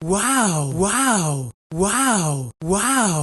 Wow, wow, wow, wow.